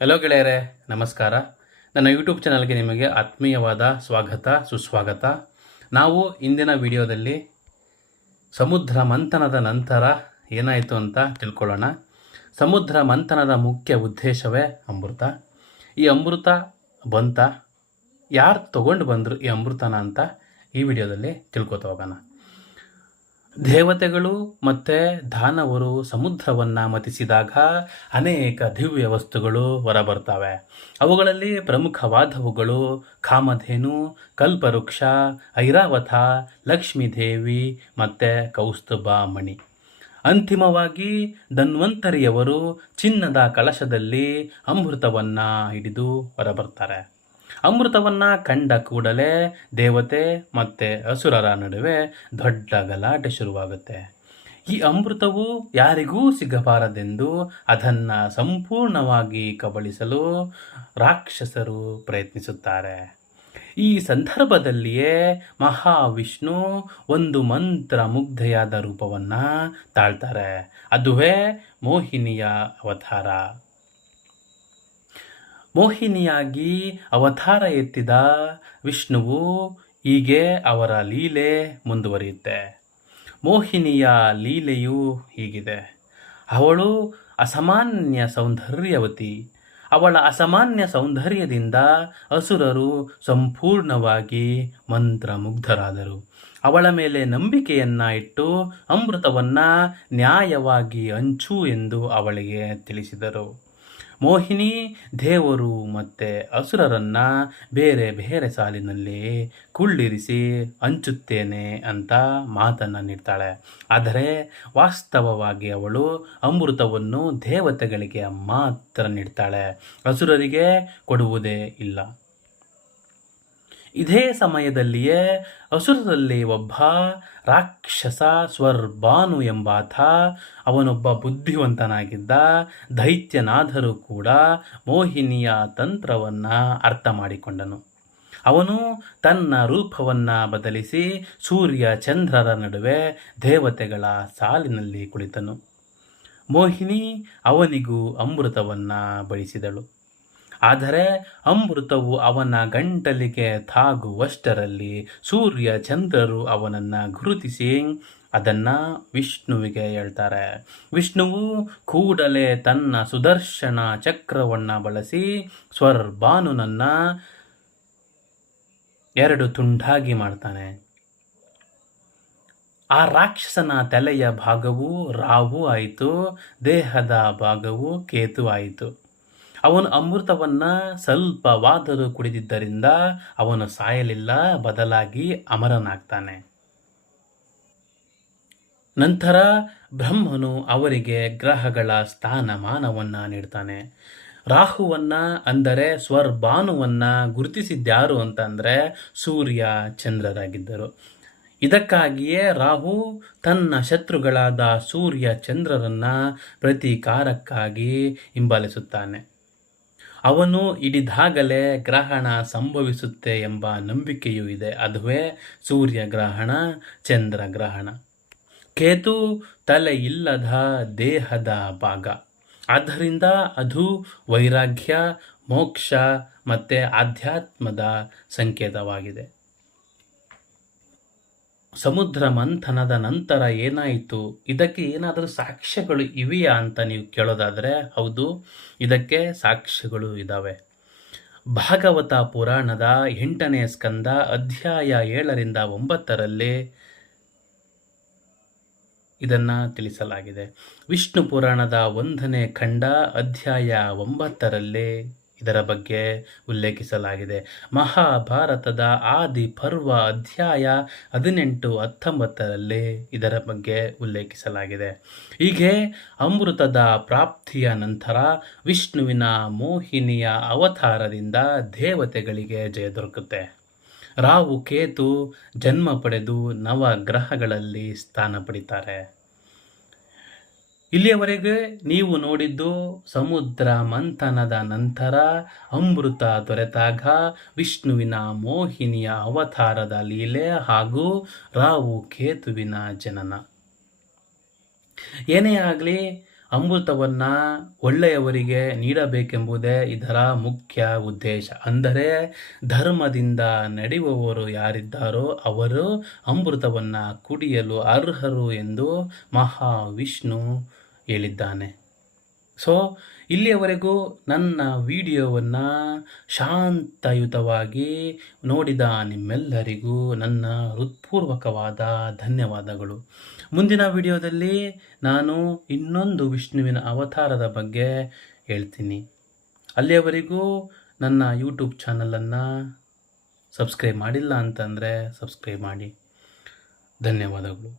Hello ಗೆಳೆಯರೇ, ನಮಸ್ಕಾರ. ನನ್ನ ಯೂಟ್ಯೂಬ್ ಚಾನಲ್ಗೆ ನಿಮಗೆ ಆತ್ಮೀಯವಾದ ಸ್ವಾಗತ, ಸುಸ್ವಾಗತ. ನಾವು ಇಂದಿನ ವಿಡಿಯೋದಲ್ಲಿ ಸಮುದ್ರ ಮಂಥನದ ನಂತರ ಏನಾಯಿತು ಅಂತ ತಿಳ್ಕೊಳ್ಳೋಣ. ಸಮುದ್ರ ಮಂಥನದ ಮುಖ್ಯ ಉದ್ದೇಶವೇ ಅಮೃತ. ಈ ಅಮೃತ ಬಂತ, ಯಾರು ತಗೊಂಡು ಬಂದರು ಈ ಅಮೃತನ ಅಂತ ಈ ವಿಡಿಯೋದಲ್ಲಿ ತಿಳ್ಕೊತಾ ಹೋಗೋಣ. ದೇವತೆಗಳು ಮತ್ತು ದಾನವರು ಸಮುದ್ರವನ್ನು ಮತಿಸಿದಾಗ ಅನೇಕ ದಿವ್ಯ ವಸ್ತುಗಳು ಹೊರಬರ್ತವೆ. ಅವುಗಳಲ್ಲಿ ಪ್ರಮುಖವಾದವುಗಳು ಕಾಮಧೇನು, ಕಲ್ಪವೃಕ್ಷ, ಐರಾವತ, ಲಕ್ಷ್ಮೀದೇವಿ ಮತ್ತು ಕೌಸ್ತುಭ ಮಣಿ. ಅಂತಿಮವಾಗಿ ಧನ್ವಂತರಿಯವರು ಚಿನ್ನದ ಕಳಶದಲ್ಲಿ ಅಮೃತವನ್ನು ಹಿಡಿದು ಹೊರಬರ್ತಾರೆ. ಅಮೃತವನ್ನು ಕಂಡ ಕೂಡಲೇ ದೇವತೆ ಮತ್ತು ಅಸುರರ ನಡುವೆ ದೊಡ್ಡ ಗಲಾಟೆ ಶುರುವಾಗುತ್ತೆ. ಈ ಅಮೃತವು ಯಾರಿಗೂ ಸಿಗಬಾರದೆಂದು ಅದನ್ನು ಸಂಪೂರ್ಣವಾಗಿ ಕಬಳಿಸಲು ರಾಕ್ಷಸರು ಪ್ರಯತ್ನಿಸುತ್ತಾರೆ. ಈ ಸಂದರ್ಭದಲ್ಲಿಯೇ ಮಹಾವಿಷ್ಣು ಒಂದು ಮಂತ್ರ ಮುಗ್ಧೆಯಾದ ರೂಪವನ್ನು ತಾಳ್ತಾರೆ. ಅದುವೇ ಮೋಹಿನಿಯ ಅವತಾರ. ಮೋಹಿನಿಯಾಗಿ ಅವತಾರ ಎತ್ತಿದ ವಿಷ್ಣುವು ಹೀಗೆ ಅವರ ಲೀಲೆ ಮುಂದುವರಿಯುತ್ತೆ. ಮೋಹಿನಿಯ ಲೀಲೆಯು ಹೀಗಿದೆ. ಅವಳು ಅಸಾಮಾನ್ಯ ಸೌಂದರ್ಯವತಿ. ಅವಳ ಅಸಾಮಾನ್ಯ ಸೌಂದರ್ಯದಿಂದ ಅಸುರರು ಸಂಪೂರ್ಣವಾಗಿ ಮಂತ್ರಮುಗ್ಧರಾದರು. ಅವಳ ಮೇಲೆ ನಂಬಿಕೆಯನ್ನು ಇಟ್ಟು ಅಮೃತವನ್ನು ನ್ಯಾಯವಾಗಿ ಹಂಚು ಎಂದು ಅವಳಿಗೆ ತಿಳಿಸಿದರು. ಮೋಹಿನಿ ದೇವರು ಮತ್ತು ಅಸುರರನ್ನು ಬೇರೆ ಬೇರೆ ಸಾಲಿನಲ್ಲಿ ಕುಳ್ಳಿರಿಸಿ ಹಂಚುತ್ತೇನೆ ಅಂತ ಮಾತನ್ನು ನೀಡ್ತಾಳೆ. ಆದರೆ ವಾಸ್ತವವಾಗಿ ಅವಳು ಅಮೃತವನ್ನು ದೇವತೆಗಳಿಗೆ ಮಾತ್ರ ನೀಡ್ತಾಳೆ, ಅಸುರರಿಗೆ ಕೊಡುವುದೇ ಇಲ್ಲ. ಇದೇ ಸಮಯದಲ್ಲಿಯೇ ಅಸುರರಲ್ಲಿ ಒಬ್ಬ ರಾಕ್ಷಸ ಸ್ವರ್ಭಾನು ಎಂಬಾತ, ಅವನೊಬ್ಬ ಬುದ್ಧಿವಂತನಾಗಿದ್ದ ದೈತ್ಯನಾದರೂ ಕೂಡ ಮೋಹಿನಿಯ ತಂತ್ರವನ್ನು ಅರ್ಥ ಮಾಡಿಕೊಂಡನು. ಅವನು ತನ್ನ ರೂಪವನ್ನು ಬದಲಿಸಿ ಸೂರ್ಯ ಚಂದ್ರರ ನಡುವೆ ದೇವತೆಗಳ ಸಾಲಿನಲ್ಲಿ ಕುಳಿತನು. ಮೋಹಿನಿ ಅವನಿಗೂ ಅಮೃತವನ್ನು ಬಡಿಸಿದಳು. ಆದರೆ ಅಮೃತವು ಅವನ ಗಂಟಲಿಗೆ ತಾಗುವಷ್ಟರಲ್ಲಿ ಸೂರ್ಯ ಚಂದ್ರರು ಅವನನ್ನು ಗುರುತಿಸಿ ಅದನ್ನು ವಿಷ್ಣುವಿಗೆ ಹೇಳ್ತಾರೆ. ವಿಷ್ಣುವು ಕೂಡಲೇ ತನ್ನ ಸುದರ್ಶನ ಚಕ್ರವನ್ನು ಬಳಸಿ ಸ್ವರ್ಭಾನುನನ್ನು 2 ತುಂಡಾಗಿ ಮಾಡ್ತಾನೆ. ಆ ರಾಕ್ಷಸನ ತಲೆಯ ಭಾಗವು ರಾಹು ಆಯಿತು, ದೇಹದ ಭಾಗವು ಕೇತು ಆಯಿತು. ಅವನು ಅಮೃತವನ್ನು ಸ್ವಲ್ಪವಾದರೂ ಕುಡಿದಿದ್ದರಿಂದ ಅವನು ಸಾಯಲಿಲ್ಲ, ಬದಲಾಗಿ ಅಮರನಾಗ್ತಾನೆ. ನಂತರ ಬ್ರಹ್ಮನು ಅವರಿಗೆ ಗ್ರಹಗಳ ಸ್ಥಾನಮಾನವನ್ನು ನೀಡ್ತಾನೆ. ರಾಹುವನ್ನು ಅಂದರೆ ಸ್ವರ್ಭಾನುವನ್ನು ಗುರುತಿಸಿದ್ಯಾರು ಅಂತಂದರೆ ಸೂರ್ಯ ಚಂದ್ರರಾಗಿದ್ದರು. ಇದಕ್ಕಾಗಿಯೇ ರಾಹು ತನ್ನ ಶತ್ರುಗಳಾದ ಸೂರ್ಯ ಚಂದ್ರರನ್ನು ಪ್ರತೀಕಾರಕ್ಕಾಗಿ ಹಿಂಬಾಲಿಸುತ್ತಾನೆ. ಅವನು ಹಿಡಿದಾಗಲೇ ಗ್ರಹಣ ಸಂಭವಿಸುತ್ತೆ ಎಂಬ ನಂಬಿಕೆಯೂ ಇದೆ. ಅದುವೇ ಸೂರ್ಯಗ್ರಹಣ, ಚಂದ್ರಗ್ರಹಣ. ಕೇತು ತಲೆ ಇಲ್ಲದ ದೇಹದ ಭಾಗ. ಆದ್ದರಿಂದ ಅದು ವೈರಾಗ್ಯ, ಮೋಕ್ಷ ಮತ್ತು ಆಧ್ಯಾತ್ಮದ ಸಂಕೇತವಾಗಿದೆ. ಸಮುದ್ರ ಮಂಥನದ ನಂತರ ಏನಾಯಿತು, ಇದಕ್ಕೆ ಏನಾದರೂ ಸಾಕ್ಷ್ಯಗಳು ಇವೆಯಾ ಅಂತ ನೀವು ಕೇಳೋದಾದರೆ, ಹೌದು, ಇದಕ್ಕೆ ಸಾಕ್ಷ್ಯಗಳು ಇದ್ದಾವೆ. ಭಾಗವತ ಪುರಾಣದ 8ನೇ ಸ್ಕಂದ ಅಧ್ಯಾಯ 7ರಿಂದ 9ರಲ್ಲಿ ಇದನ್ನು ತಿಳಿಸಲಾಗಿದೆ. ವಿಷ್ಣು ಪುರಾಣದ 1ನೇ ಖಂಡ ಅಧ್ಯಾಯ 9ರಲ್ಲಿ ಇದರ ಬಗ್ಗೆ ಉಲ್ಲೇಖಿಸಲಾಗಿದೆ. ಮಹಾಭಾರತದ ಆದಿ ಪರ್ವ ಅಧ್ಯಾಯ 18-19ರಲ್ಲಿ ಇದರ ಬಗ್ಗೆ ಉಲ್ಲೇಖಿಸಲಾಗಿದೆ. ಹೀಗೆ ಅಮೃತದ ಪ್ರಾಪ್ತಿಯ ನಂತರ ವಿಷ್ಣುವಿನ ಮೋಹಿನಿಯ ಅವತಾರದಿಂದ ದೇವತೆಗಳಿಗೆ ಜಯ ದೊರಕುತ್ತೆ. ರಾಹು ಕೇತು ಜನ್ಮ ಪಡೆದು ನವಗ್ರಹಗಳಲ್ಲಿ ಸ್ಥಾನ ಪಡಿತಾರೆ. ಇಲ್ಲಿಯವರೆಗೆ ನೀವು ನೋಡಿದ್ದು ಸಮುದ್ರ ಮಂಥನದ ನಂತರ ಅಮೃತ ದೊರೆತಾಗ ವಿಷ್ಣುವಿನ ಮೋಹಿನಿಯ ಅವತಾರದ ಲೀಲೆ ಹಾಗೂ ರಾಹು ಕೇತುವಿನ ಜನನ. ಏನೇ ಆಗಲಿ, ಅಮೃತವನ್ನು ಒಳ್ಳೆಯವರಿಗೆ ನೀಡಬೇಕೆಂಬುದೇ ಇದರ ಮುಖ್ಯ ಉದ್ದೇಶ. ಅಂದರೆ ಧರ್ಮದಿಂದ ನಡೆಯುವವರು ಯಾರಿದ್ದಾರೋ ಅವರು ಅಮೃತವನ್ನು ಕುಡಿಯಲು ಅರ್ಹರು ಎಂದು ಮಹಾವಿಷ್ಣು ಹೇಳಿದ್ದಾನೆ. ಸೊ ಇಲ್ಲಿಯವರೆಗೂ ನನ್ನ ವಿಡಿಯೋವನ್ನು ಶಾಂತಯುತವಾಗಿ ನೋಡಿದ ನಿಮ್ಮೆಲ್ಲರಿಗೂ ನನ್ನ ಹೃತ್ಪೂರ್ವಕವಾದ ಧನ್ಯವಾದಗಳು. ಮುಂದಿನ ವಿಡಿಯೋದಲ್ಲಿ ನಾನು ಇನ್ನೊಂದು ವಿಷ್ಣುವಿನ ಅವತಾರದ ಬಗ್ಗೆ ಹೇಳ್ತೀನಿ. ಅಲ್ಲಿಯವರೆಗೂ ನನ್ನ ಯೂಟ್ಯೂಬ್ ಚಾನಲನ್ನು ಸಬ್ಸ್ಕ್ರೈಬ್ ಮಾಡಿಲ್ಲ ಅಂತಂದರೆ ಸಬ್ಸ್ಕ್ರೈಬ್ ಮಾಡಿ. ಧನ್ಯವಾದಗಳು.